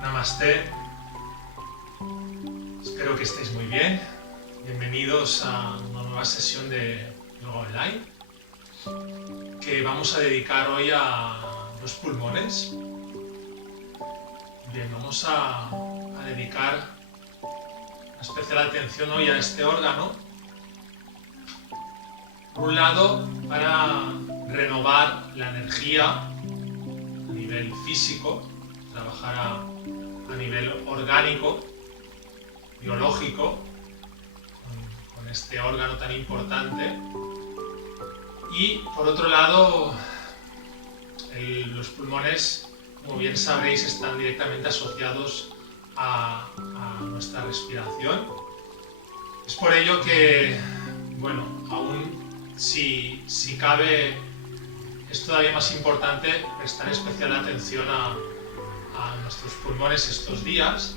Namaste. Espero que estéis muy bien. Bienvenidos a una nueva sesión de Yoga Online que vamos a dedicar hoy a los pulmones. Bien, vamos a dedicar especial atención hoy a este órgano. Por un lado, para renovar la energía a nivel físico, trabajar a nivel orgánico, biológico, con este órgano tan importante. Y por otro lado, los pulmones, como bien sabréis, están directamente asociados a nuestra respiración. Es por ello que, bueno, aún si cabe, es todavía más importante prestar especial atención a nuestros pulmones estos días,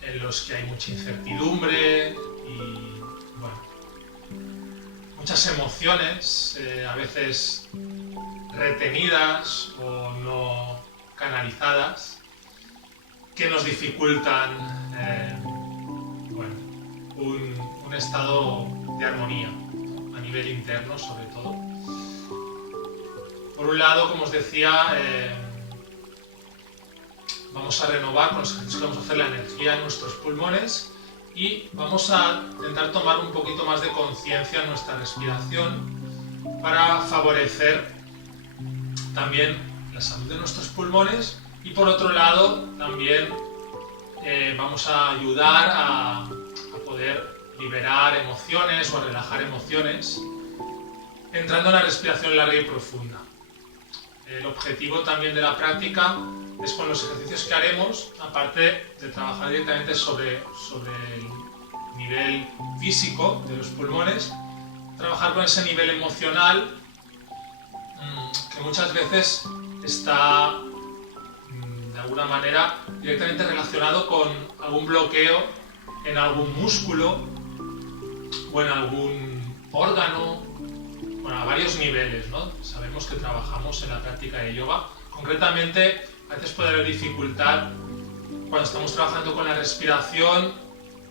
en los que hay mucha incertidumbre y, bueno, muchas emociones, a veces retenidas o no canalizadas, que nos dificultan un estado de armonía, a nivel interno sobre todo. Por un lado, como os decía, vamos a renovar con los ejercicios que vamos a hacer la energía en nuestros pulmones y vamos a intentar tomar un poquito más de conciencia en nuestra respiración para favorecer también la salud de nuestros pulmones y, por otro lado, también vamos a ayudar a poder liberar emociones o a relajar emociones entrando en la respiración larga y profunda. El objetivo también de la práctica es, con los ejercicios que haremos, aparte de trabajar directamente sobre el nivel físico de los pulmones, trabajar con ese nivel emocional que muchas veces está de alguna manera directamente relacionado con algún bloqueo en algún músculo o en algún órgano, bueno, a varios niveles, ¿no? Sabemos que trabajamos en la práctica de yoga. Concretamente, a veces puede haber dificultad cuando estamos trabajando con la respiración,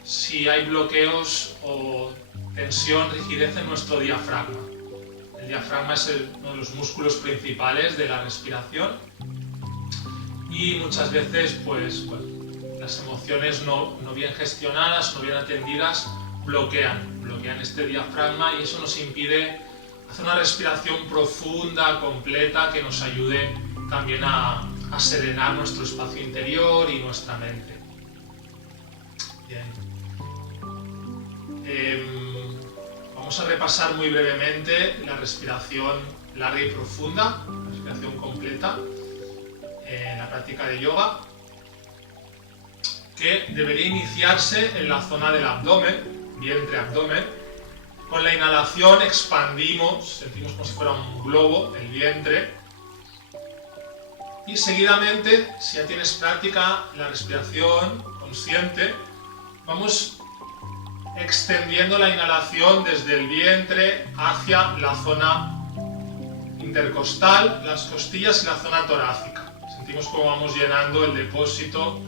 si hay bloqueos o tensión, rigidez en nuestro diafragma. El diafragma es uno de los músculos principales de la respiración y muchas veces, pues, bueno, las emociones no bien gestionadas, no bien atendidas, bloquean este diafragma y eso nos impide hacer una respiración profunda, completa, que nos ayude también a serenar nuestro espacio interior y nuestra mente. Bien. Vamos a repasar muy brevemente la respiración larga y profunda, la respiración completa en la práctica de yoga, que debería iniciarse en la zona del abdomen, vientre-abdomen. Con la inhalación expandimos, sentimos como si fuera un globo el vientre. Y seguidamente, si ya tienes práctica la respiración consciente, vamos extendiendo la inhalación desde el vientre hacia la zona intercostal, las costillas y la zona torácica. Sentimos cómo vamos llenando el depósito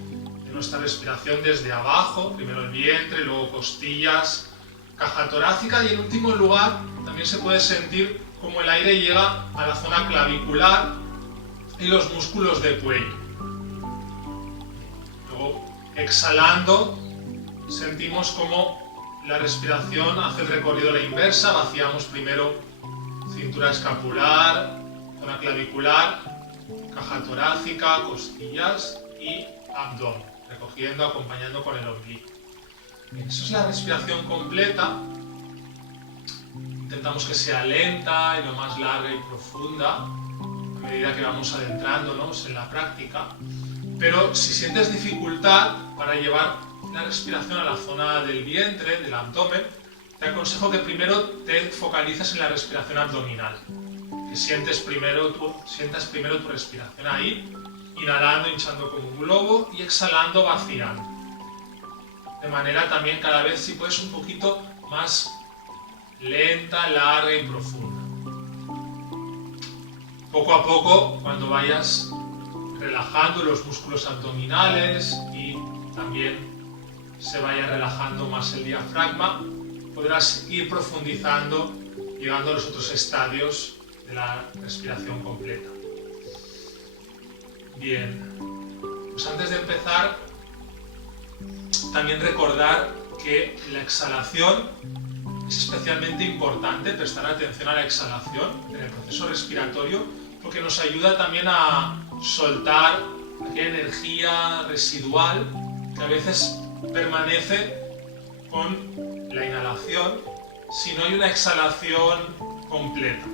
de nuestra respiración desde abajo, primero el vientre, luego costillas, caja torácica y, en último lugar, también se puede sentir cómo el aire llega a la zona clavicular y los músculos de cuello. Luego, exhalando, sentimos cómo la respiración hace el recorrido a la inversa. Vaciamos primero cintura escapular, zona clavicular, caja torácica, costillas y abdomen, recogiendo, acompañando con el ombligo. Bien, eso es la respiración completa. Intentamos que sea lenta y lo más larga y profunda a medida que vamos adentrándonos en la práctica. Pero si sientes dificultad para llevar la respiración a la zona del vientre, del abdomen, te aconsejo que primero te focalices en la respiración abdominal. Que sientas primero tu respiración ahí, inhalando, hinchando como un globo, y exhalando, vaciando. De manera también cada vez, si puedes, un poquito más lenta, larga y profunda. poco a poco, cuando vayas relajando los músculos abdominales y también se vaya relajando más el diafragma, podrás ir profundizando, llegando a los otros estadios de la respiración completa. Bien, pues antes de empezar, también recordar que la exhalación es especialmente importante, prestar atención a la exhalación en el proceso respiratorio, porque nos ayuda también a soltar aquella energía residual que a veces permanece con la inhalación si no hay una exhalación completa.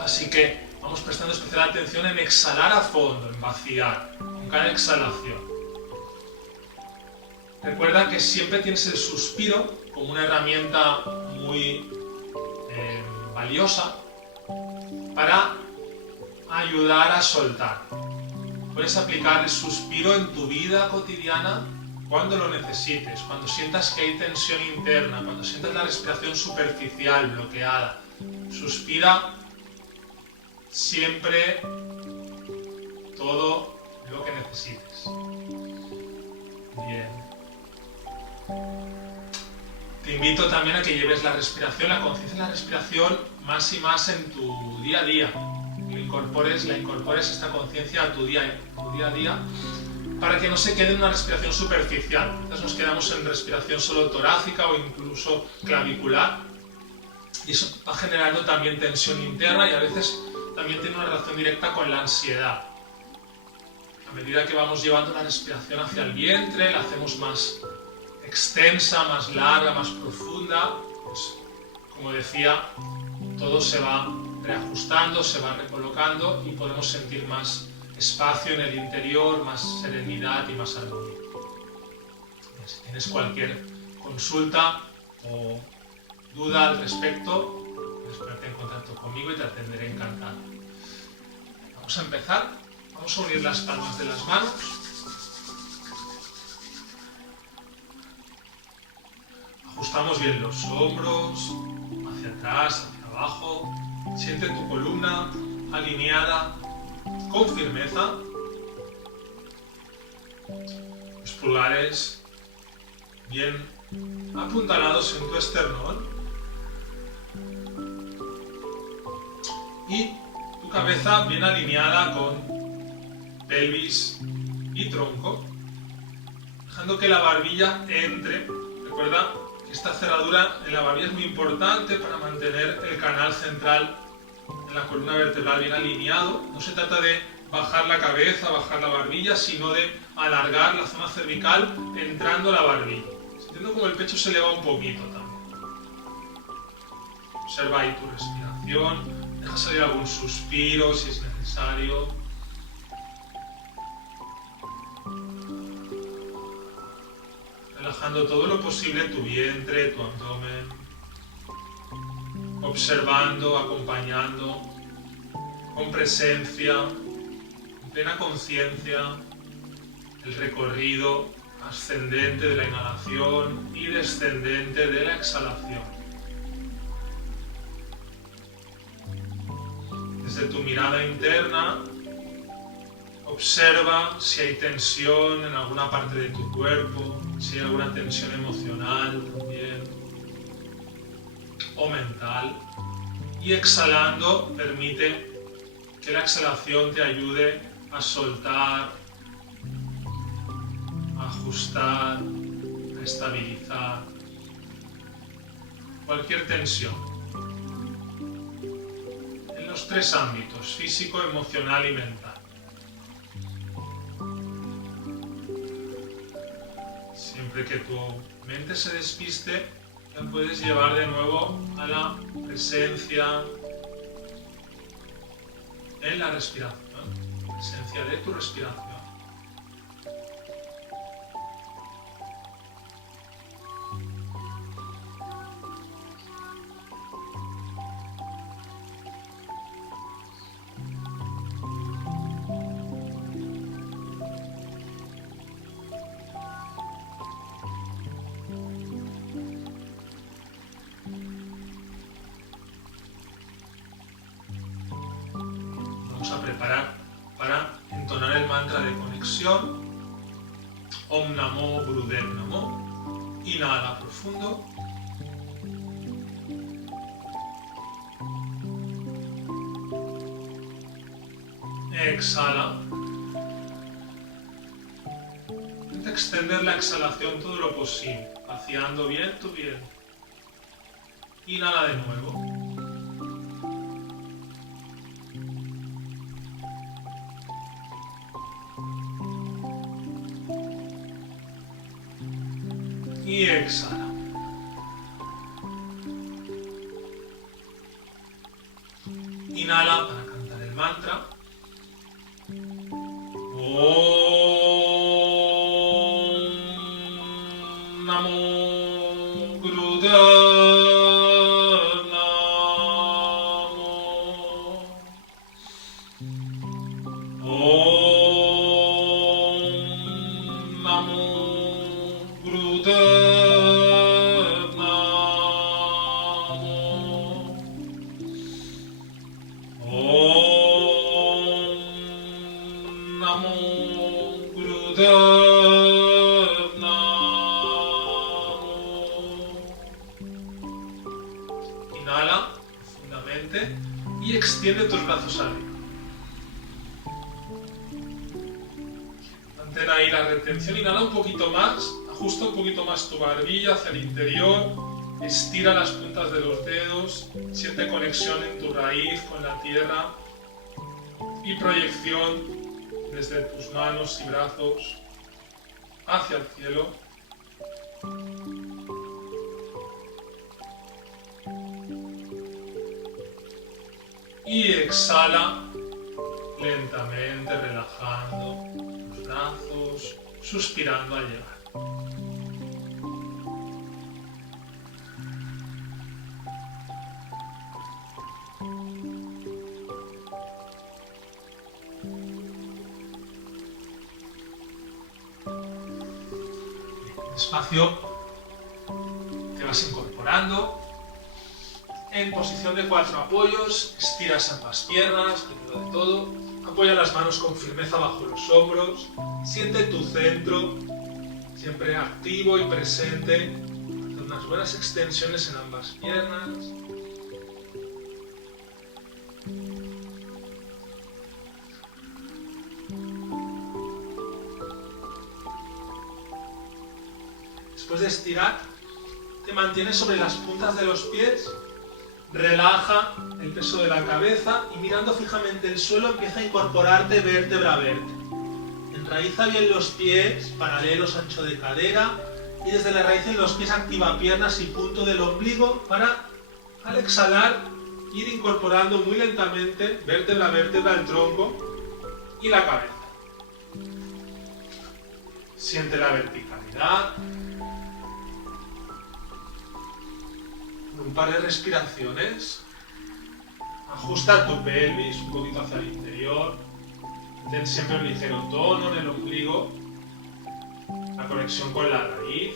Así que vamos prestando especial atención en exhalar a fondo, en vaciar, con cada exhalación. Recuerda que siempre tienes el suspiro como una herramienta muy valiosa para ayudar a soltar. Puedes aplicar el suspiro en tu vida cotidiana cuando lo necesites, cuando sientas que hay tensión interna, cuando sientas la respiración superficial, bloqueada. Suspira siempre todo lo que necesites. Bien. Te invito también a que lleves la respiración, la conciencia de la respiración más y más en tu día a día. La incorpores esta conciencia a tu día a día para que no se quede en una respiración superficial. A veces nos quedamos en respiración solo torácica o incluso clavicular y eso va generando también tensión interna y a veces también tiene una relación directa con la ansiedad. A medida que vamos llevando la respiración hacia el vientre, la hacemos más extensa, más larga, más profunda, pues, como decía, todo se va reajustando, se va recolocando y podemos sentir más espacio en el interior, más serenidad y más armonía. Si tienes cualquier consulta o duda al respecto, puedes ponerte en contacto conmigo y te atenderé encantado. Vamos a empezar. Vamos a unir las palmas de las manos. Ajustamos bien los hombros, hacia atrás, hacia abajo. Siente tu columna alineada con firmeza. Los pulgares bien apuntalados en tu esternón. Y tu cabeza bien alineada con pelvis y tronco, dejando que la barbilla entre. Recuerda que esta cerradura en la barbilla es muy importante para mantener el canal central en la columna vertebral bien alineado. No se trata de bajar la cabeza, bajar la barbilla, sino de alargar la zona cervical entrando la barbilla, sintiendo como el pecho se eleva un poquito también. Observa ahí tu respiración, deja salir algún suspiro si es necesario. Relajando todo lo posible tu vientre, tu abdomen, observando, acompañando, con presencia, con plena conciencia, el recorrido ascendente de la inhalación y descendente de la exhalación. Desde tu mirada interna, observa si hay tensión en alguna parte de tu cuerpo, si hay alguna tensión emocional también, o mental. Y exhalando, permite que la exhalación te ayude a soltar, a ajustar, a estabilizar cualquier tensión. En los tres ámbitos, físico, emocional y mental. Siempre que tu mente se despiste, la puedes llevar de nuevo a la presencia en la respiración, presencia de tu respiración. parar para entonar el mantra de conexión. Om Namo Gurudev Namo. Inhala profundo. Exhala. Intenta extender la exhalación todo lo posible, vaciando bien tu piel. Inhala de nuevo. Y exhala. Inhala para cantar el mantra. Om Namo Gurudev Namo. Om Namo Gurudev Namo. Om Namo Gurudev Namo. Inhala profundamente y extiende tus brazos arriba. Mantén ahí la retención, inhala un poquito más, ajusta un poquito más tu barbilla hacia el interior, estira las puntas de los dedos, siente conexión en tu raíz con la tierra y proyección desde tus manos y brazos hacia el cielo. Y exhala lentamente, relajando los brazos, suspirando al llegar. Despacio te vas incorporando. En posición de 4 apoyos, estiras ambas piernas, primero de todo. Apoya las manos con firmeza bajo los hombros. Siente tu centro, siempre activo y presente. Haz unas buenas extensiones en ambas piernas. Después de estirar, te mantienes sobre las puntas de los pies, relaja el peso de la cabeza y mirando fijamente el suelo empieza a incorporarte vértebra a vértebra. Enraiza bien los pies, paralelos, ancho de cadera, y desde la raíz en los pies activa piernas y punto del ombligo para, al exhalar, ir incorporando muy lentamente vértebra a vértebra el tronco y la cabeza. Siente la verticalidad. Un par de respiraciones. Ajusta tu pelvis un poquito hacia el interior. Ten siempre un ligero tono en el ombligo. La conexión con la raíz.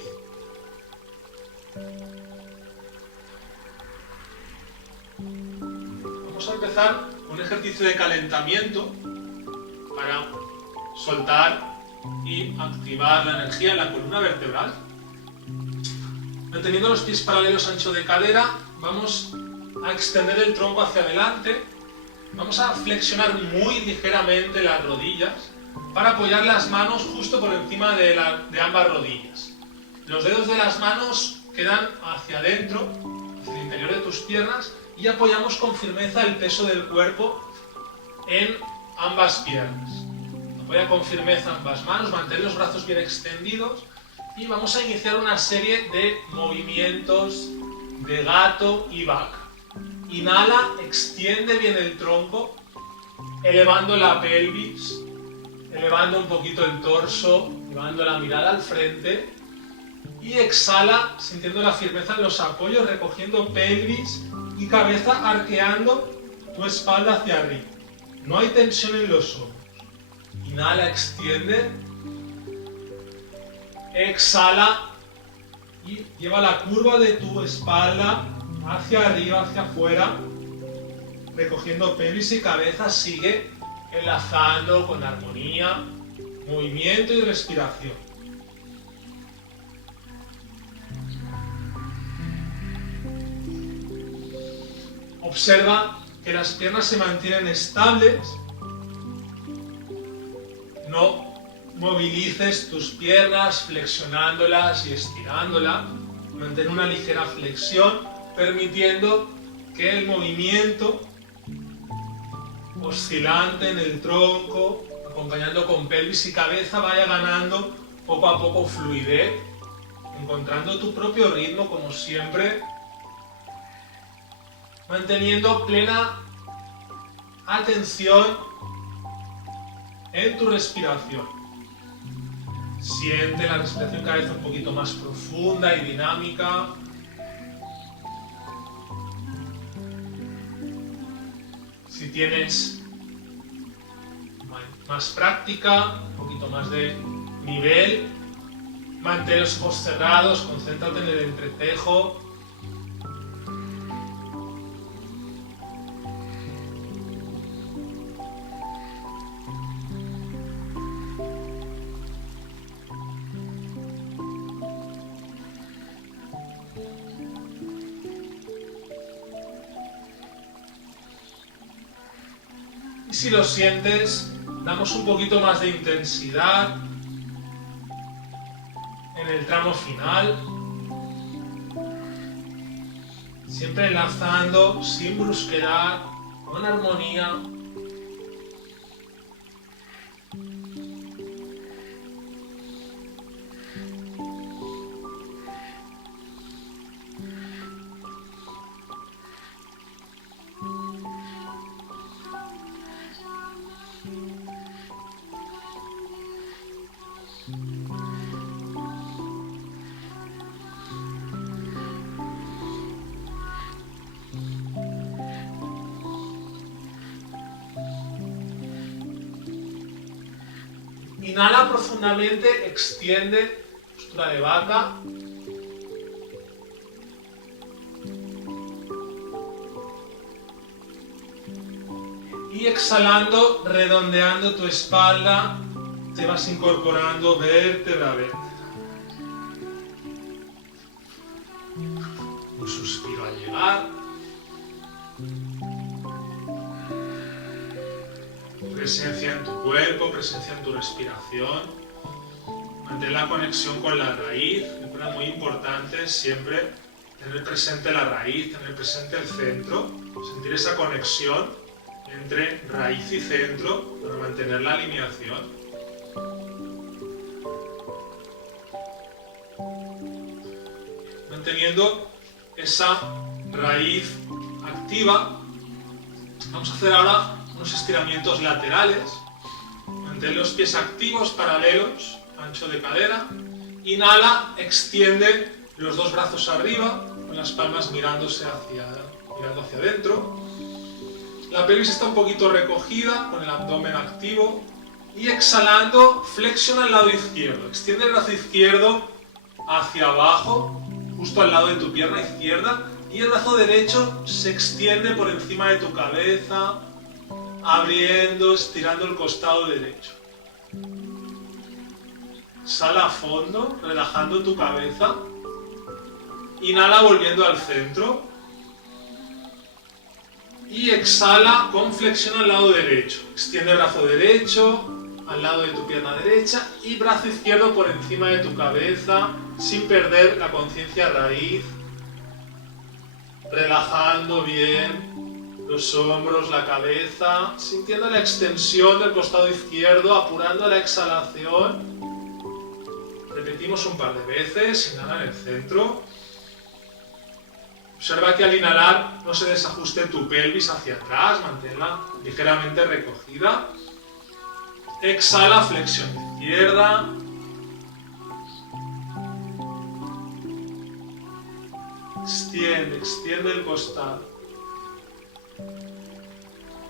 Vamos a empezar un ejercicio de calentamiento para soltar y activar la energía en la columna vertebral. Manteniendo los pies paralelos, ancho de cadera, vamos a extender el tronco hacia adelante. Vamos a flexionar muy ligeramente las rodillas para apoyar las manos justo por encima de ambas rodillas. Los dedos de las manos quedan hacia adentro, hacia el interior de tus piernas, y apoyamos con firmeza el peso del cuerpo en ambas piernas. Apoya con firmeza ambas manos, mantén los brazos bien extendidos. Y vamos a iniciar una serie de movimientos de gato y vaca. Inhala, extiende bien el tronco, elevando la pelvis, elevando un poquito el torso, llevando la mirada al frente. Y exhala, sintiendo la firmeza en los apoyos, recogiendo pelvis y cabeza, arqueando tu espalda hacia arriba. No hay tensión en los hombros. Inhala, extiende. Exhala y lleva la curva de tu espalda hacia arriba, hacia afuera, recogiendo pelvis y cabeza. Sigue enlazando con armonía, movimiento y respiración. Observa que las piernas se mantienen estables. No movilices tus piernas flexionándolas y estirándolas. Mantén una ligera flexión, permitiendo que el movimiento oscilante en el tronco, acompañando con pelvis y cabeza, vaya ganando poco a poco fluidez, encontrando tu propio ritmo como siempre, manteniendo plena atención en tu respiración. Siente la respiración cada vez un poquito más profunda y dinámica. Si tienes más práctica, un poquito más de nivel, mantén los ojos cerrados, concéntrate en el entrecejo. Y si lo sientes, damos un poquito más de intensidad en el tramo final, siempre enlazando sin brusquedad, con armonía. Inhala profundamente, extiende, postura de vaca. Y exhalando, redondeando tu espalda, te vas incorporando vértebra a vértebra. Un suspiro al llegar. Presencia en tu cuerpo, presencia en tu respiración. Mantén la conexión con la raíz. Es muy importante siempre tener presente la raíz, tener presente el centro, sentir esa conexión entre raíz y centro para mantener la alineación. Manteniendo esa raíz activa, vamos a hacer ahora unos estiramientos laterales. Mantén los pies activos, paralelos, ancho de cadera. Inhala, extiende los dos brazos arriba, con las palmas mirando hacia adentro. La pelvis está un poquito recogida, con el abdomen activo. Y exhalando, flexiona el lado izquierdo. Extiende el brazo izquierdo hacia abajo, justo al lado de tu pierna izquierda. Y el brazo derecho se extiende por encima de tu cabeza, abriendo, estirando el costado derecho. Exhala a fondo, relajando tu cabeza. Inhala volviendo al centro. Y exhala con flexión al lado derecho. Extiende el brazo derecho al lado de tu pierna derecha y brazo izquierdo por encima de tu cabeza, sin perder la conciencia raíz. Relajando bien los hombros, la cabeza, sintiendo la extensión del costado izquierdo, apurando la exhalación. Repetimos un par de veces, inhala en el centro. Observa que al inhalar no se desajuste tu pelvis hacia atrás, manténla ligeramente recogida. Exhala, flexión izquierda. Extiende el costado.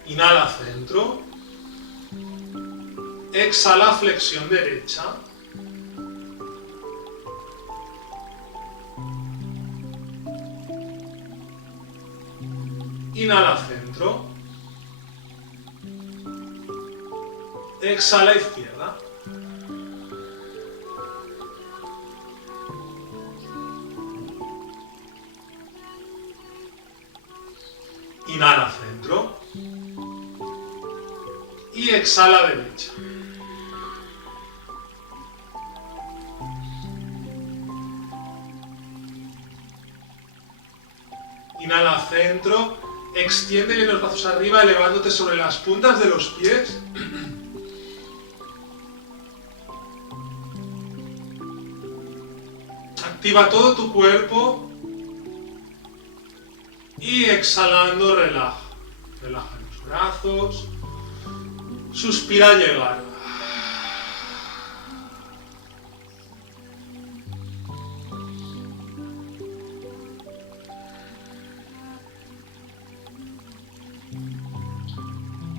Inhala, centro. Exhala, flexión derecha. Inhala, centro. exhala izquierda. Inhala centro. Y exhala derecha. Inhala centro. Extiende bien los brazos arriba, elevándote sobre las puntas de los pies. Activa todo tu cuerpo. Y exhalando, relaja. Relaja los brazos. Suspira al llegar.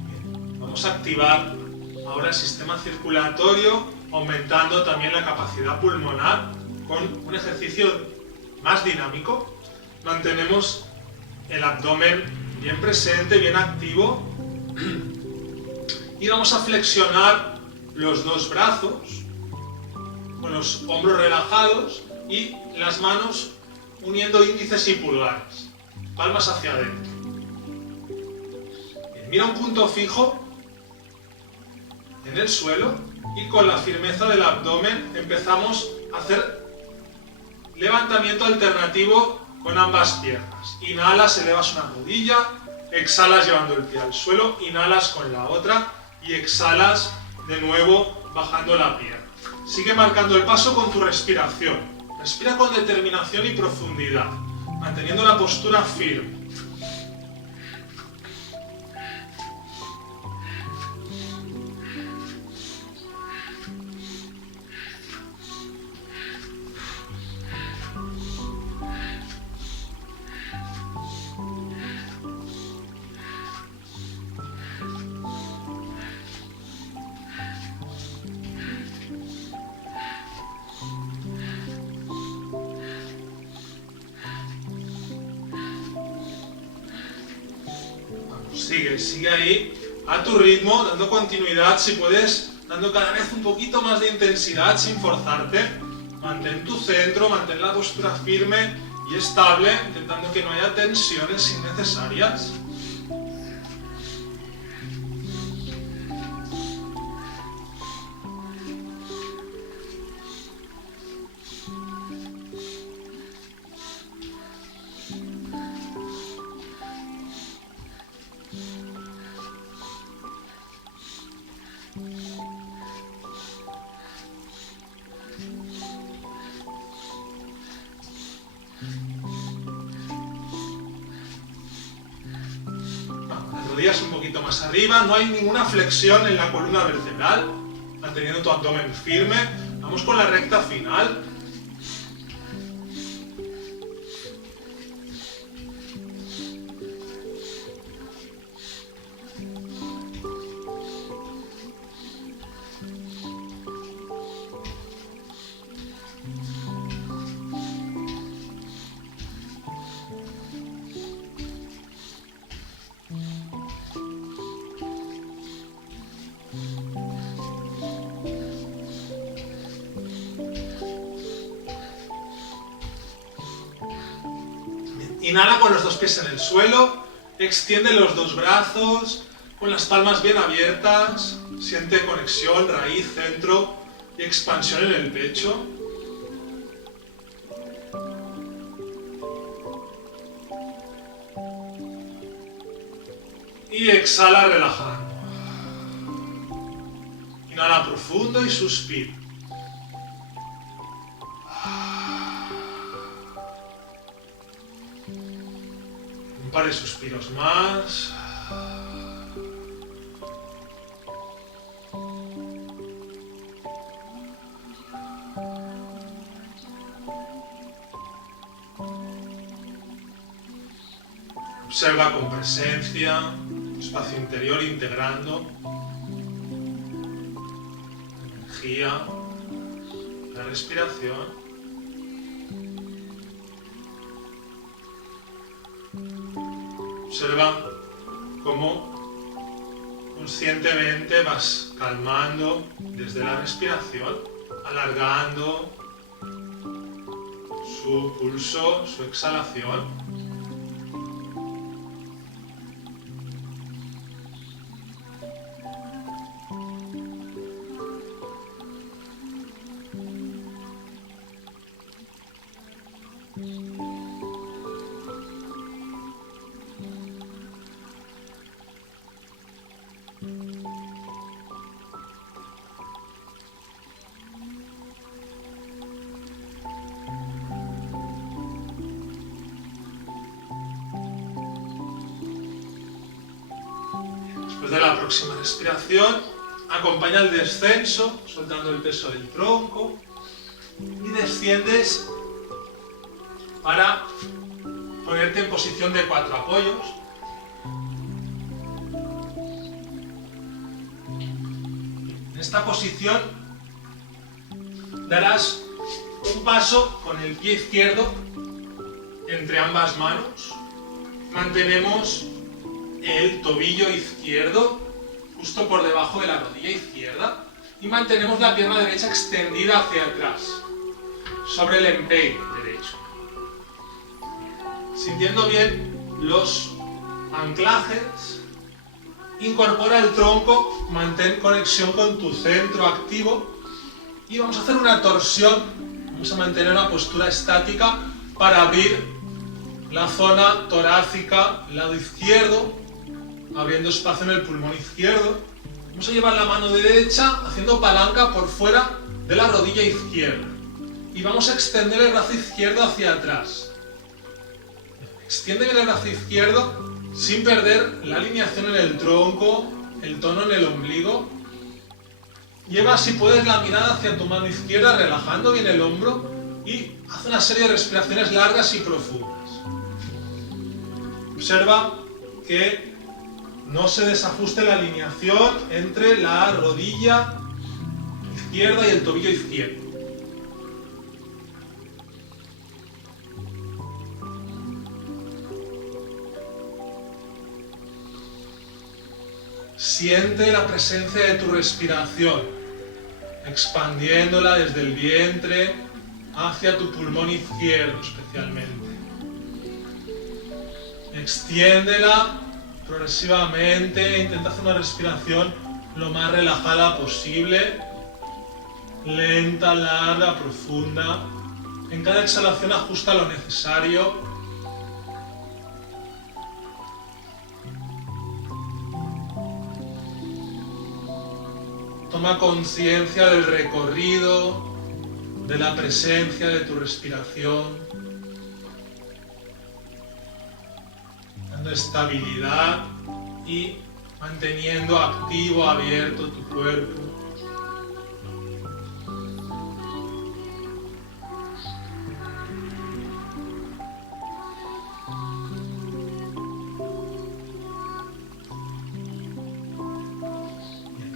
Bien, vamos a activar ahora el sistema circulatorio, aumentando también la capacidad pulmonar con un ejercicio más dinámico. Mantenemos el abdomen bien presente, bien activo. Y vamos a flexionar los dos brazos con los hombros relajados y las manos uniendo índices y pulgares, palmas hacia adentro. Bien, mira un punto fijo en el suelo y con la firmeza del abdomen empezamos a hacer levantamiento alternativo con ambas piernas. Inhalas, elevas una rodilla, exhalas llevando el pie al suelo, inhalas con la otra y exhalas de nuevo bajando la pierna. Sigue marcando el paso con tu respiración. Respira con determinación y profundidad, manteniendo la postura firme. Sigue ahí, a tu ritmo, dando continuidad, si puedes, dando cada vez un poquito más de intensidad sin forzarte. Mantén tu centro, mantén la postura firme y estable, intentando que no haya tensiones innecesarias. Rodillas un poquito más arriba, no hay ninguna flexión en la columna vertebral, manteniendo tu abdomen firme. Vamos con la recta final. Inhala con los dos pies en el suelo, extiende los dos brazos, con las palmas bien abiertas, siente conexión, raíz, centro y expansión en el pecho. Y exhala relajando. Inhala profundo y suspira. Un par de suspiros más. Observa con presencia tu espacio interior integrando la energía, la respiración. Observa cómo Conscientemente vas calmando desde la respiración, alargando su pulso, su exhalación. Después de la próxima respiración, acompaña el descenso, soltando el peso del tronco, y desciendes para ponerte en posición de 4 apoyos. En esta posición darás un paso con el pie izquierdo entre ambas manos. Mantenemos el tobillo izquierdo justo por debajo de la rodilla izquierda y mantenemos la pierna derecha extendida hacia atrás sobre el empeine derecho. Sintiendo bien los anclajes, incorpora el tronco, mantén conexión con tu centro activo y vamos a hacer una torsión. Vamos a mantener una postura estática para abrir la zona torácica, lado izquierdo, abriendo espacio en el pulmón izquierdo. Vamos a llevar la mano derecha haciendo palanca por fuera de la rodilla izquierda y vamos a extender el brazo izquierdo hacia atrás. Extiende bien el brazo izquierdo sin perder la alineación en el tronco, el tono en el ombligo. Lleva, si puedes, la mirada hacia tu mano izquierda, relajando bien el hombro y haz una serie de respiraciones largas y profundas. Observa que no se desajuste la alineación entre la rodilla izquierda y el tobillo izquierdo. Siente la presencia de tu respiración, expandiéndola desde el vientre hacia tu pulmón izquierdo especialmente. Extiéndela progresivamente, intenta hacer una respiración lo más relajada posible, lenta, larga, profunda. En cada exhalación ajusta lo necesario. Toma conciencia del recorrido, de la presencia de tu respiración, dando estabilidad y manteniendo activo, abierto tu cuerpo.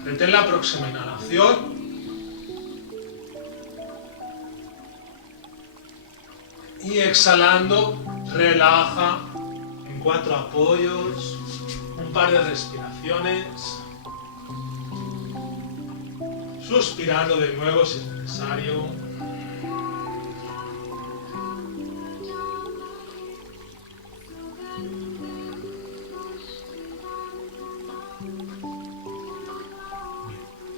Retén la próxima inhalación. Y exhalando, relaja en 4 apoyos, un par de respiraciones. Suspirando de nuevo si es necesario.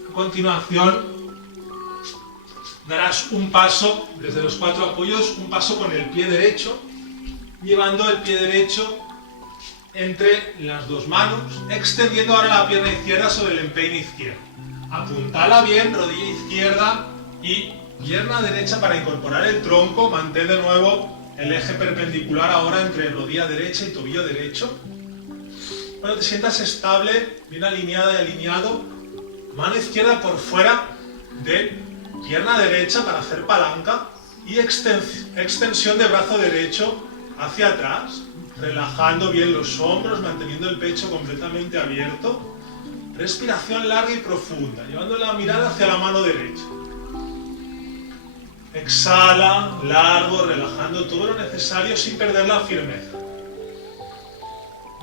A continuación, darás un paso desde los 4 apoyos, un paso con el pie derecho, llevando el pie derecho entre las 2 manos, extendiendo ahora la pierna izquierda sobre el empeine izquierdo. Apuntala bien, rodilla izquierda y pierna derecha para incorporar el tronco. Mantén de nuevo el eje perpendicular ahora entre rodilla derecha y tobillo derecho. Cuando te sientas estable, bien alineada y alineado, mano izquierda por fuera de pierna derecha para hacer palanca y extensión de brazo derecho hacia atrás, relajando bien los hombros, manteniendo el pecho completamente abierto. Respiración larga y profunda, llevando la mirada hacia la mano derecha. Exhala, largo, relajando todo lo necesario sin perder la firmeza.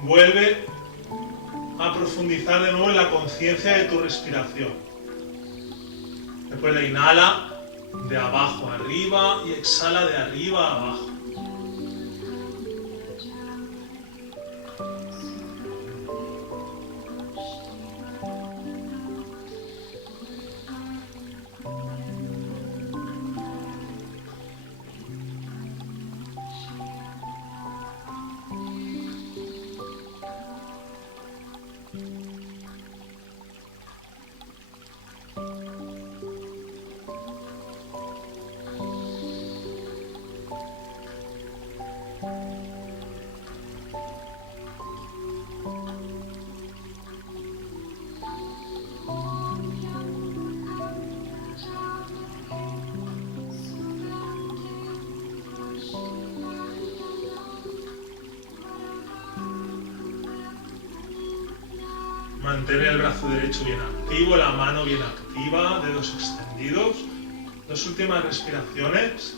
Vuelve a profundizar de nuevo en la conciencia de tu respiración. Recuerda, inhala de abajo a arriba y exhala de arriba a abajo. Mantén el brazo derecho bien activo, la mano bien activa, dedos extendidos. Dos últimas respiraciones.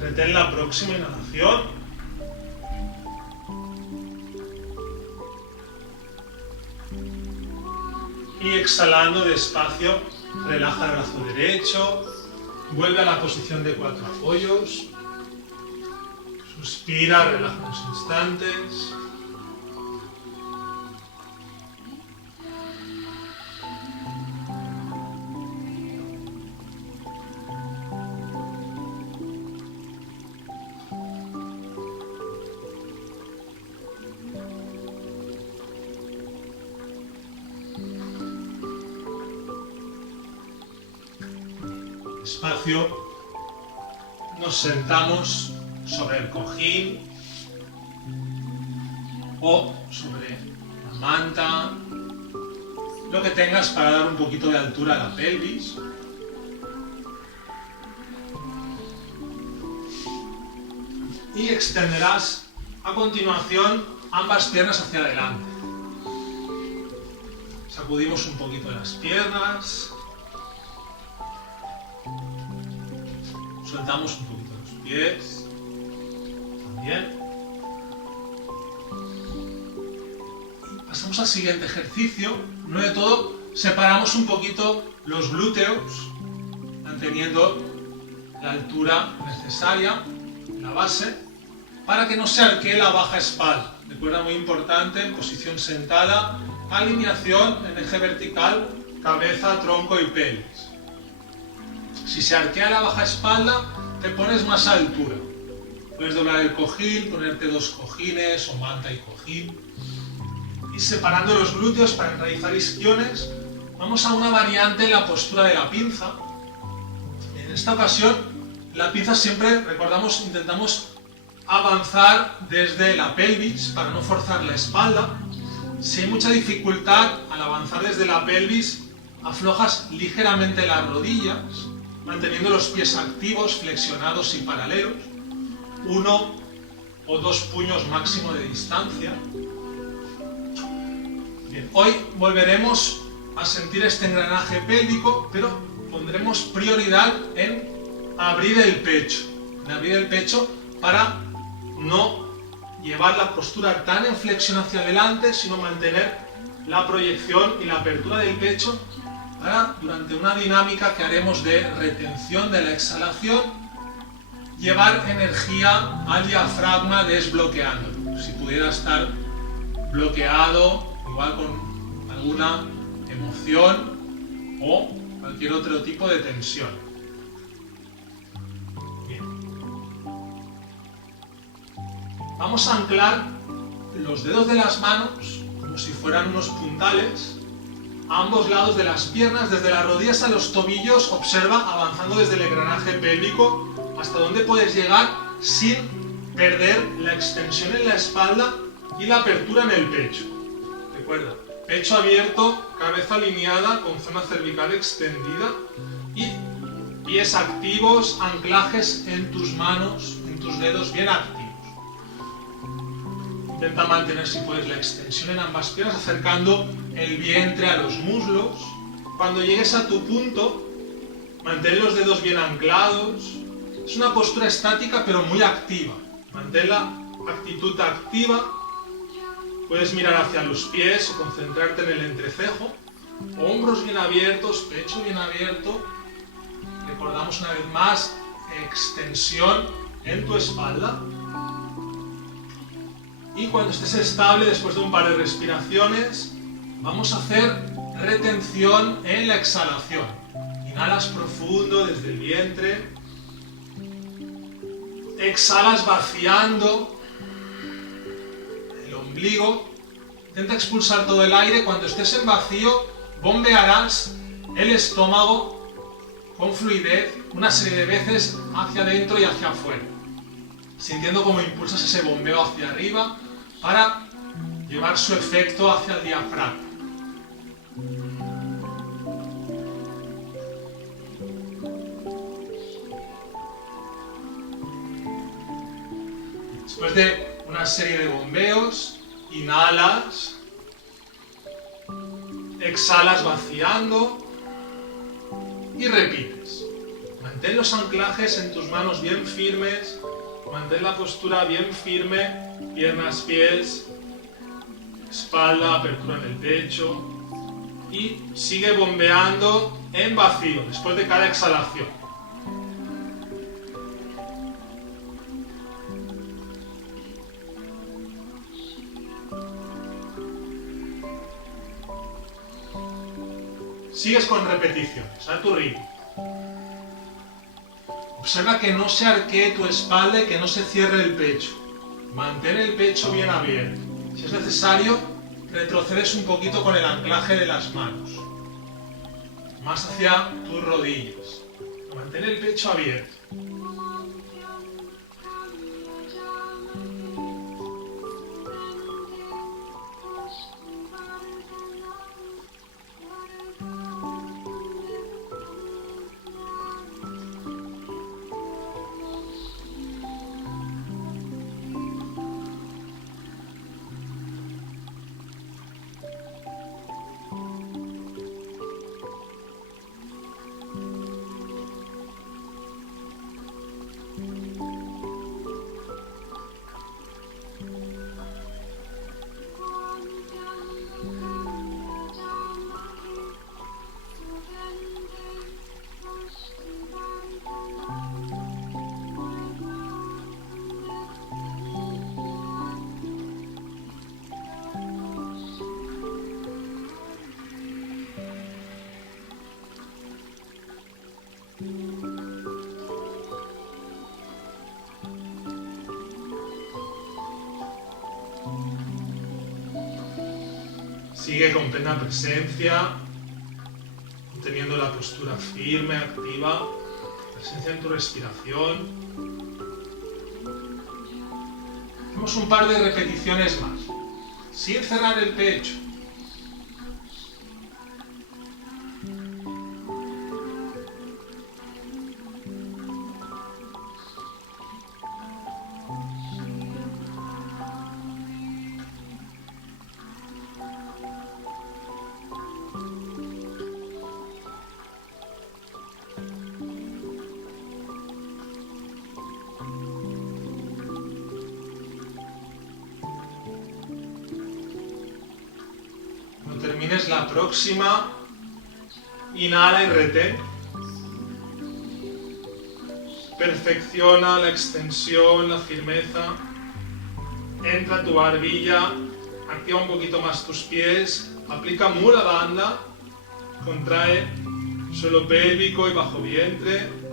Retén la próxima inhalación. Y exhalando despacio, relaja el brazo derecho. Vuelve a la posición de 4 apoyos. Suspira, relaja unos instantes. Despacio, nos sentamos sobre el cojín o sobre la manta, lo que tengas para dar un poquito de altura a la pelvis. Y extenderás a continuación ambas piernas hacia adelante. Sacudimos un poquito las piernas. Soltamos un poquito los pies. También. Y pasamos al siguiente ejercicio. No de todo, separamos un poquito los glúteos, manteniendo la altura necesaria, la base, para que no se arquee la baja espalda. Recuerda, muy importante, en posición sentada, alineación en eje vertical, cabeza, tronco y pelvis. Si se arquea la baja espalda, te pones más altura. Puedes doblar el cojín, ponerte 2 cojines o manta y cojín. Y separando los glúteos para realizar isquiones, vamos a una variante en la postura de la pinza. En esta ocasión, la pinza siempre, recordamos, intentamos avanzar desde la pelvis para no forzar la espalda. Si hay mucha dificultad al avanzar desde la pelvis, aflojas ligeramente las rodillas, manteniendo los pies activos, flexionados y paralelos, 1 o 2 puños máximo de distancia. Bien, hoy volveremos a sentir este engranaje pélvico, pero pondremos prioridad en abrir el pecho, para no llevar la postura tan en flexión hacia adelante, sino mantener la proyección y la apertura del pecho para, durante una dinámica que haremos de retención de la exhalación, llevar energía al diafragma desbloqueándolo. Si pudiera estar bloqueado, igual con alguna emoción o cualquier otro tipo de tensión. Bien. Vamos a anclar los dedos de las manos como si fueran unos puntales a ambos lados de las piernas, desde las rodillas a los tobillos. Observa, avanzando desde el engranaje pélvico hasta donde puedes llegar sin perder la extensión en la espalda y la apertura en el pecho. Recuerda, pecho abierto, cabeza alineada con zona cervical extendida y pies activos, anclajes en tus manos, en tus dedos bien activos. Intenta mantener, si puedes, la extensión en ambas piernas, acercando el vientre a los muslos. Cuando llegues a tu punto, Mantén los dedos bien anclados. Es una postura estática pero muy activa. Mantén la actitud activa. Puedes mirar hacia los pies o concentrarte en el entrecejo. Hombros bien abiertos, pecho bien abierto. Recordamos una vez más, extensión en tu espalda. Y cuando estés estable, después de un par de respiraciones, vamos a hacer retención en la exhalación. Inhalas profundo desde el vientre. Exhalas vaciando el ombligo. Intenta expulsar todo el aire. Cuando estés en vacío, bombearás el estómago con fluidez una serie de veces hacia adentro y hacia afuera, sintiendo cómo impulsas ese bombeo hacia arriba para llevar su efecto hacia el diafragma. Después de una serie de bombeos, inhalas, exhalas vaciando y repites. Mantén los anclajes en tus manos bien firmes, mantén la postura bien firme, piernas, pies, espalda, apertura en el pecho y sigue bombeando en vacío después de cada exhalación. Sigues con repeticiones, a tu ritmo. Observa que no se arquee tu espalda y que no se cierre el pecho. Mantén el pecho bien abierto. Si es necesario, retrocedes un poquito con el anclaje de las manos, más hacia tus rodillas. Mantén el pecho abierto. Sigue con plena presencia, teniendo la postura firme, activa, presencia en tu respiración. Hacemos un par de repeticiones más, sin cerrar el pecho. Termines la próxima, inhala y retén. Perfecciona la extensión, la firmeza. Entra tu barbilla, activa un poquito más tus pies, aplica mula bandha, contrae suelo pélvico y bajo vientre.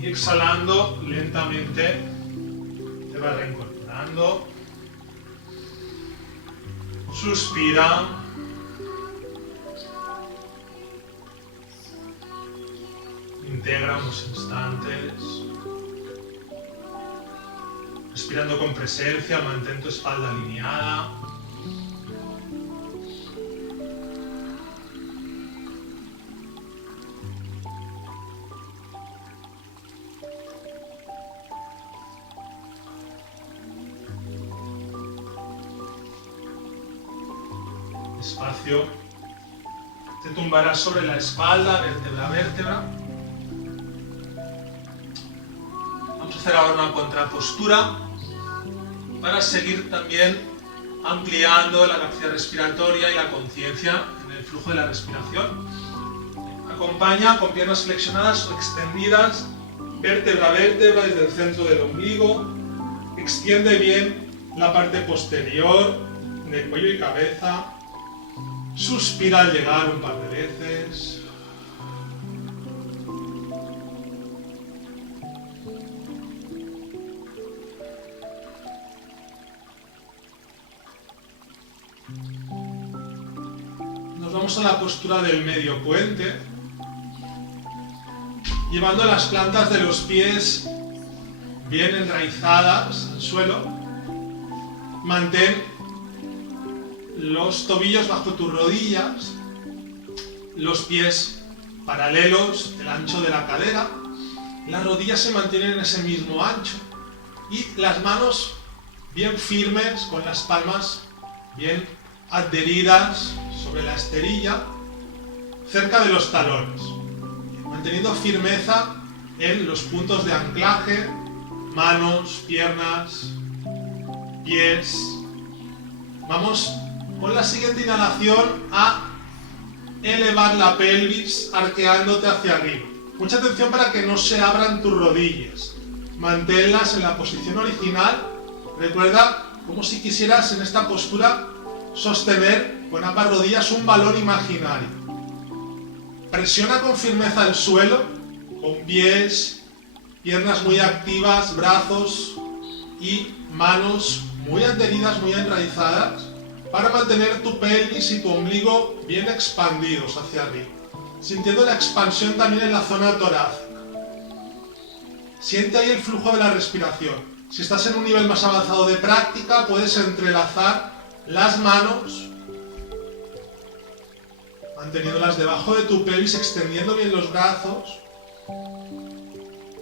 Y exhalando lentamente te vas reincorporando. Suspira. Integra unos instantes. Respirando con presencia, mantén tu espalda alineada. Despacio. Te tumbarás sobre la espalda, vértebra a vértebra. Vamos a hacer ahora una contrapostura para seguir también ampliando la capacidad respiratoria y la conciencia en el flujo de la respiración. Acompaña con piernas flexionadas o extendidas, vértebra a vértebra desde el centro del ombligo. Extiende bien la parte posterior de cuello y cabeza. Suspira al llegar un par de veces. Nos vamos a la postura del medio puente, llevando las plantas de los pies bien enraizadas al suelo. Mantén los tobillos bajo tus rodillas, los pies paralelos del ancho de la cadera, las rodillas se mantienen en ese mismo ancho y las manos bien firmes con las palmas bien adheridas sobre la esterilla cerca de los talones, manteniendo firmeza en los puntos de anclaje, manos, piernas, pies. Vamos con la siguiente inhalación a elevar la pelvis arqueándote hacia arriba. Mucha atención para que no se abran tus rodillas. Manténlas en la posición original. Recuerda como si quisieras en esta postura sostener con ambas rodillas un balón imaginario. Presiona con firmeza el suelo, con pies, piernas muy activas, brazos y manos muy adheridas, muy enraizadas, para mantener tu pelvis y tu ombligo bien expandidos hacia arriba, sintiendo la expansión también en la zona torácica. Siente ahí el flujo de la respiración. Si estás en un nivel más avanzado de práctica, puedes entrelazar las manos, manteniéndolas debajo de tu pelvis, extendiendo bien los brazos,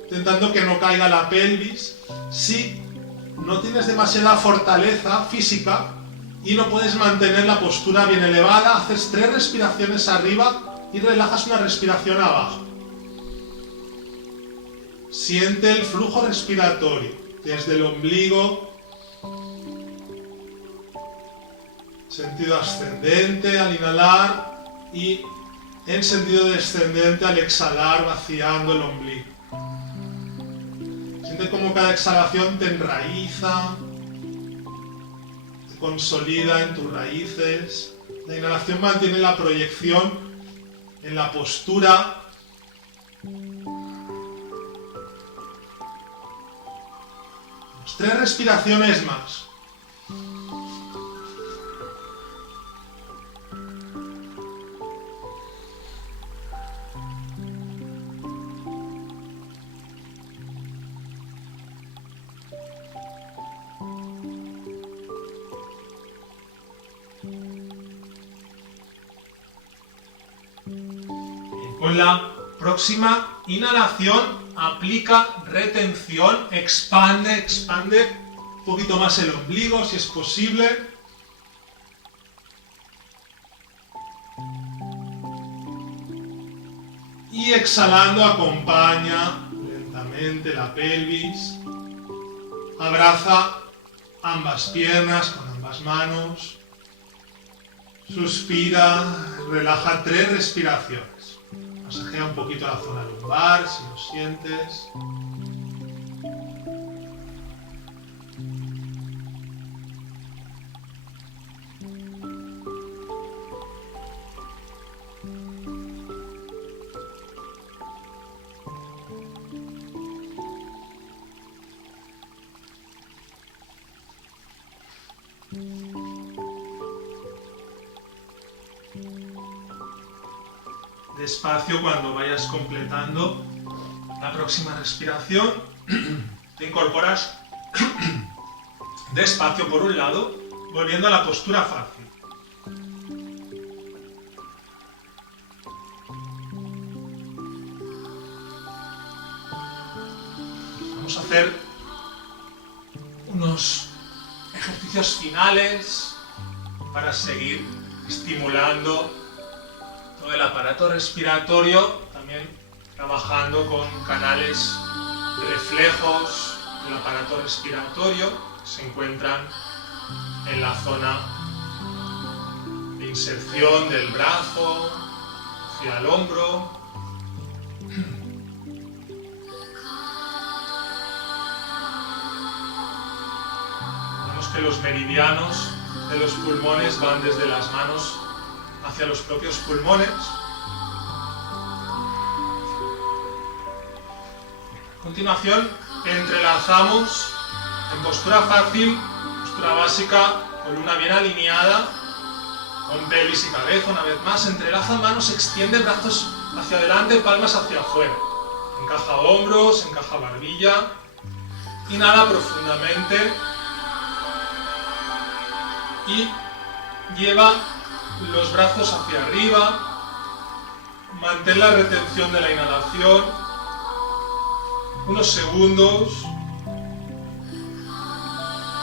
intentando que no caiga la pelvis. Si no tienes demasiada fortaleza física y no puedes mantener la postura bien elevada, haces 3 respiraciones arriba y relajas una respiración abajo. Siente el flujo respiratorio desde el ombligo, sentido ascendente al inhalar y en sentido descendente al exhalar, vaciando el ombligo. Siente cómo cada exhalación te enraiza, te consolida en tus raíces. La inhalación mantiene la proyección en la postura. 3 respiraciones más. Con la próxima inhalación aplica retención, expande un poquito más el ombligo si es posible. Y exhalando acompaña lentamente la pelvis. Abraza ambas piernas con ambas manos. Suspira, relaja 3 respiraciones. Masajea un poquito la zona lumbar si lo sientes. Despacio cuando vayas completando la próxima respiración. Te incorporas despacio por un lado, volviendo a la postura fácil. Vamos a hacer unos ejercicios finales para seguir estimulando todo el aparato respiratorio, también trabajando con canales reflejos del aparato respiratorio que se encuentran en la zona de inserción del brazo hacia el hombro. Vemos que los meridianos de los pulmones van desde las manos hacia los propios pulmones. A continuación, entrelazamos en postura fácil, postura básica, columna bien alineada, con pelvis y cabeza. Una vez más, entrelaza manos, extiende brazos hacia adelante, palmas hacia afuera. Encaja hombros, encaja barbilla. Inhala profundamente y lleva los brazos hacia arriba. Mantén la retención de la inhalación unos segundos.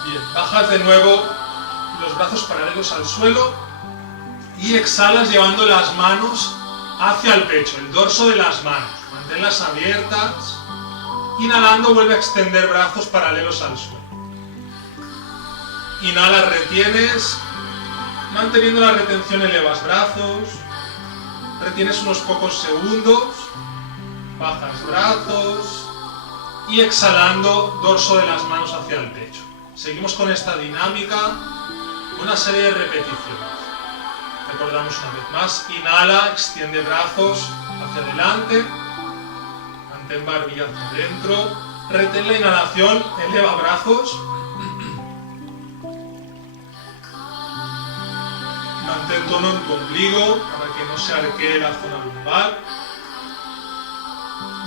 Bien, bajas de nuevo los brazos paralelos al suelo y exhalas llevando las manos hacia el pecho, el dorso de las manos. Manténlas abiertas. Inhalando, vuelve a extender brazos paralelos al suelo. Inhalas, retienes. Manteniendo la retención, elevas brazos. Retienes unos pocos segundos. Bajas brazos. Y exhalando, dorso de las manos hacia el pecho. Seguimos con esta dinámica, una serie de repeticiones. Recordamos una vez más, inhala, extiende brazos hacia adelante, mantén barbilla hacia adentro, retén la inhalación, eleva brazos, mantén tono en tu ombligo para que no se arquee la zona lumbar,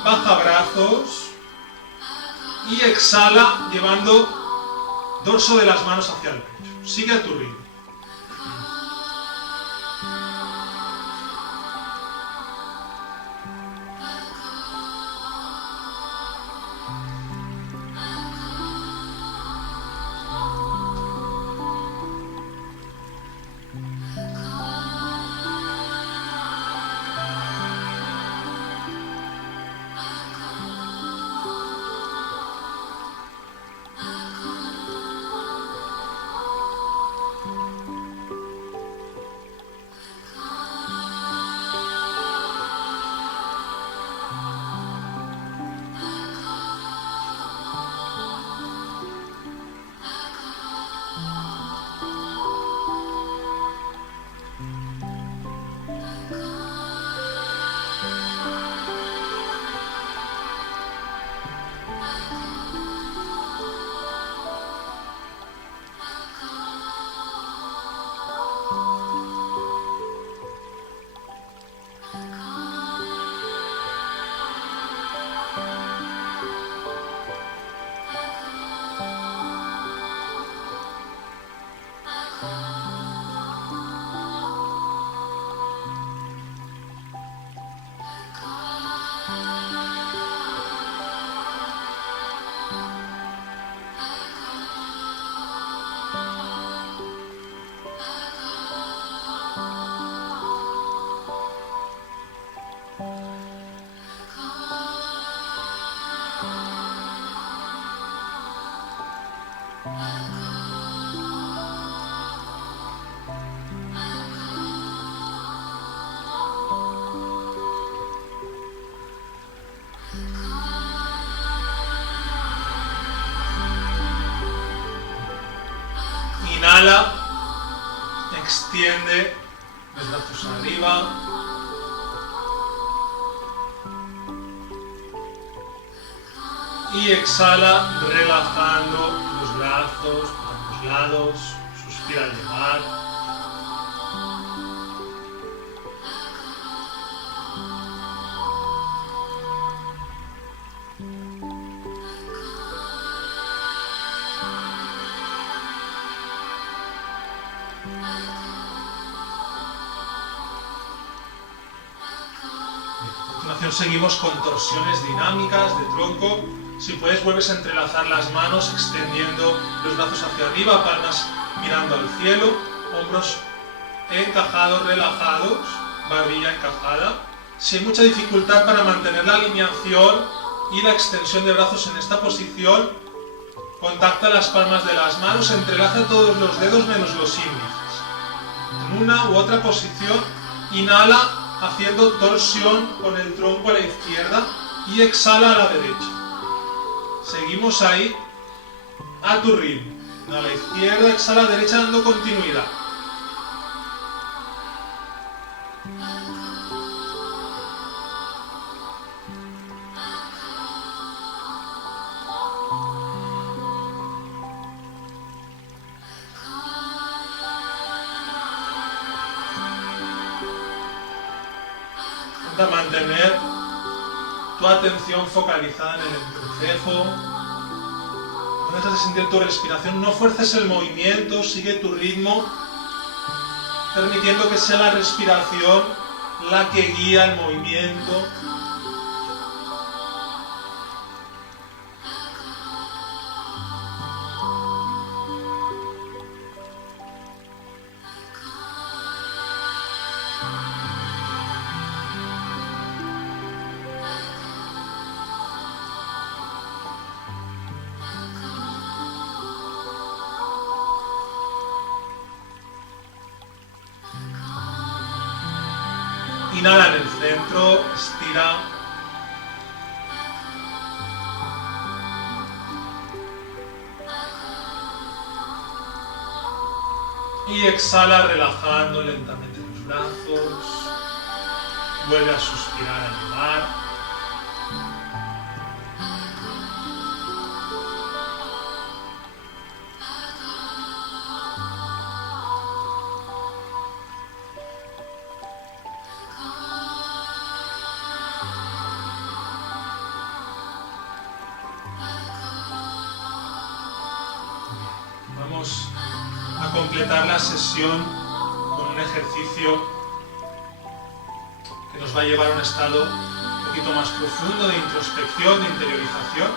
baja brazos y exhala llevando dorso de las manos hacia el pecho. Sigue a tu ritmo. Inhala, extiende los brazos arriba. Y exhala, relajando los brazos por ambos lados. Suspira al llegar. A continuación seguimos con torsiones dinámicas de tronco. Si puedes, vuelves a entrelazar las manos, extendiendo los brazos hacia arriba, palmas mirando al cielo, hombros encajados, relajados, barbilla encajada. Si hay mucha dificultad para mantener la alineación y la extensión de brazos en esta posición, contacta las palmas de las manos, entrelaza todos los dedos menos los índices. En una u otra posición, inhala haciendo torsión con el tronco a la izquierda y exhala a la derecha. Seguimos ahí a tu ritmo. A la izquierda, exhala a la derecha dando continuidad. Intenta mantener tu atención focalizada en el entrecejo. No dejes de sentir tu respiración, no fuerces el movimiento, sigue tu ritmo, permitiendo que sea la respiración la que guía el movimiento. Inhala en el centro, estira. Y exhala relajando lentamente los brazos. Vuelve a suspirar al llegar. Vamos a completar la sesión con un ejercicio que nos va a llevar a un estado un poquito más profundo de introspección, de interiorización.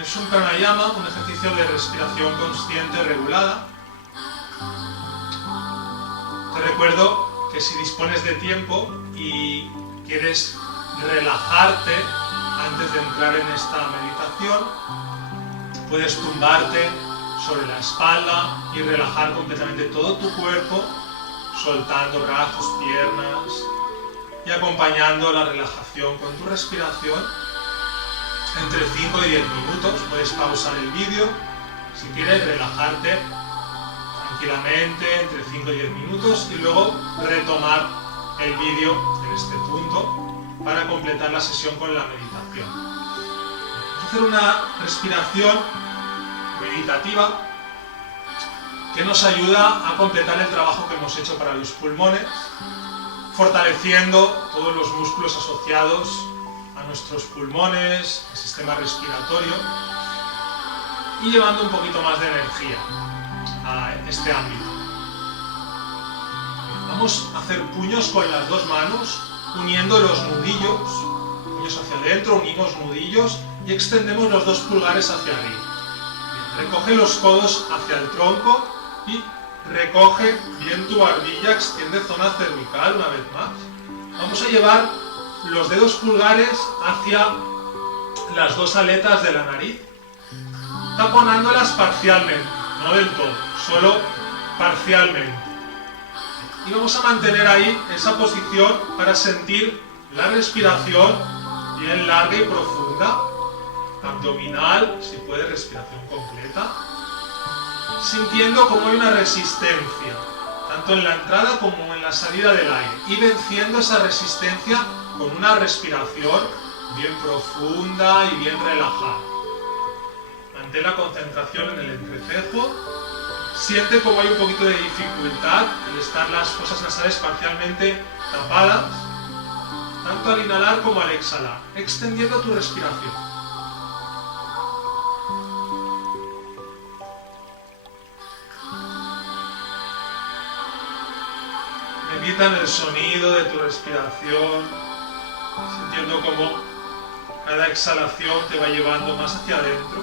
Es un pranayama, un ejercicio de respiración consciente regulada. Te recuerdo que si dispones de tiempo y quieres relajarte antes de entrar en esta meditación, puedes tumbarte sobre la espalda y relajar completamente todo tu cuerpo, soltando brazos, piernas y acompañando la relajación con tu respiración. Entre 5 y 10 minutos puedes pausar el vídeo si quieres relajarte tranquilamente entre 5 y 10 minutos y luego retomar el vídeo en este punto para completar la sesión con la meditación. Vamos a hacer una respiración meditativa que nos ayuda a completar el trabajo que hemos hecho para los pulmones, fortaleciendo todos los músculos asociados a nuestros pulmones, al sistema respiratorio y llevando un poquito más de energía a este ámbito. Vamos a hacer puños con las dos manos, uniendo los nudillos, puños hacia adentro, unimos nudillos y extendemos los dos pulgares hacia arriba. Recoge los codos hacia el tronco y recoge bien tu barbilla, extiende zona cervical una vez más. Vamos a llevar los dedos pulgares hacia las dos aletas de la nariz, taponándolas parcialmente, no del todo, solo parcialmente. Y vamos a mantener ahí esa posición para sentir la respiración bien larga y profunda. Abdominal, si puede, respiración completa, sintiendo como hay una resistencia, tanto en la entrada como en la salida del aire, y venciendo esa resistencia con una respiración bien profunda y bien relajada. Mantén la concentración en el entrecejo, siente como hay un poquito de dificultad al estar las fosas nasales parcialmente tapadas, tanto al inhalar como al exhalar, extendiendo tu respiración. Medita en el sonido de tu respiración, sintiendo cómo cada exhalación te va llevando más hacia adentro.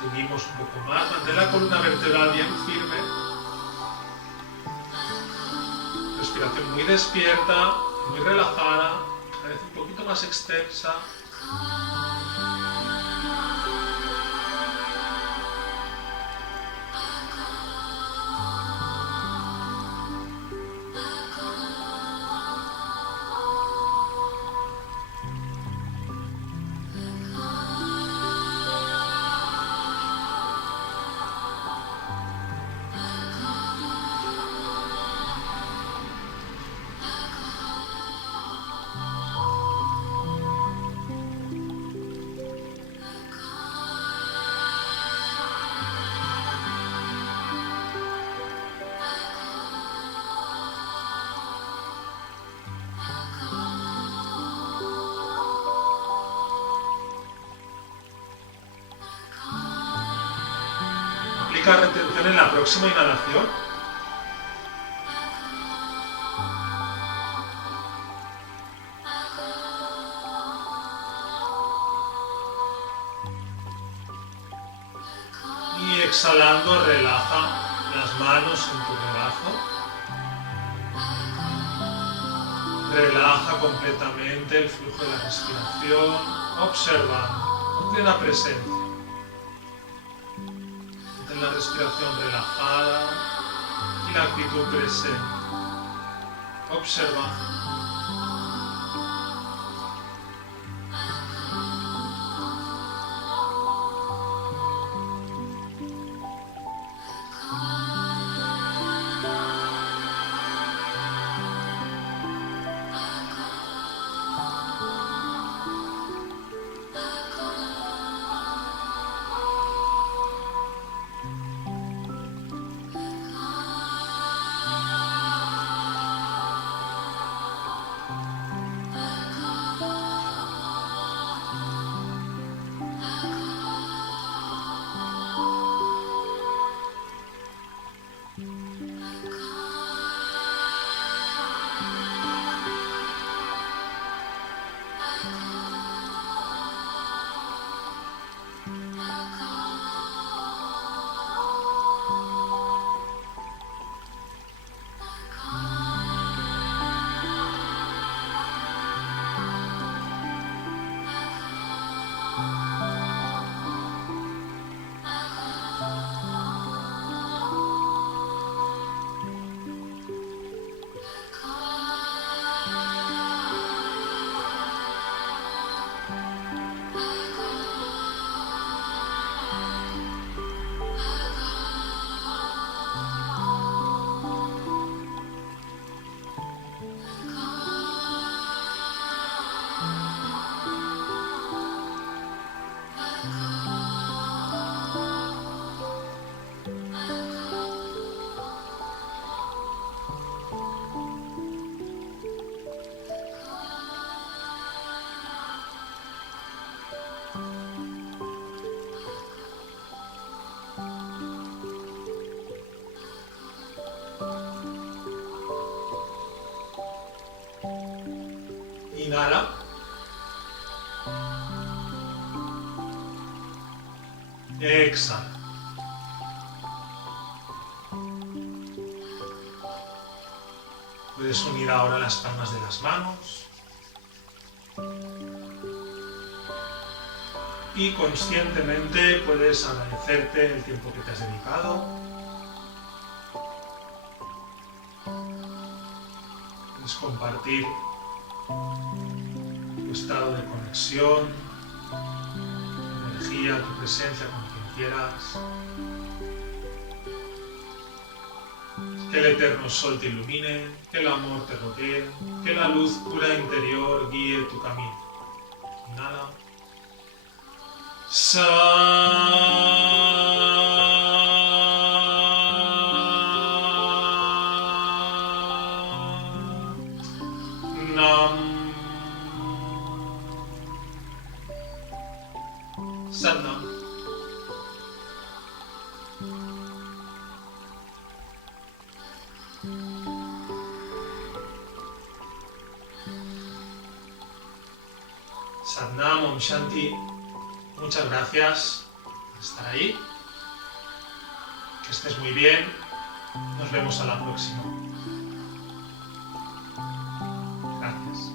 Seguimos un poco más. Mantén la columna vertebral bien firme. Respiración muy despierta, muy relajada, cada vez un poquito más extensa. Aplica retención en la próxima inhalación. Y exhalando, relaja las manos en tu regazo. Relaja completamente el flujo de la respiración, observando con plena presencia. Mantén la respiración relajada y la actitud presente. Observa. Inhala. Exhala. Puedes unir ahora las palmas de las manos y conscientemente puedes agradecerte el tiempo que te has dedicado. Puedes compartir tu estado de conexión, tu energía, tu presencia con quien quieras. Que el eterno sol te ilumine, que el amor te rodee, que la luz pura interior guíe tu camino. Inhala. Satnam. Satnam, Om Shanti. Muchas gracias estar ahí. Que estés muy bien. Nos vemos a la próxima. Gracias.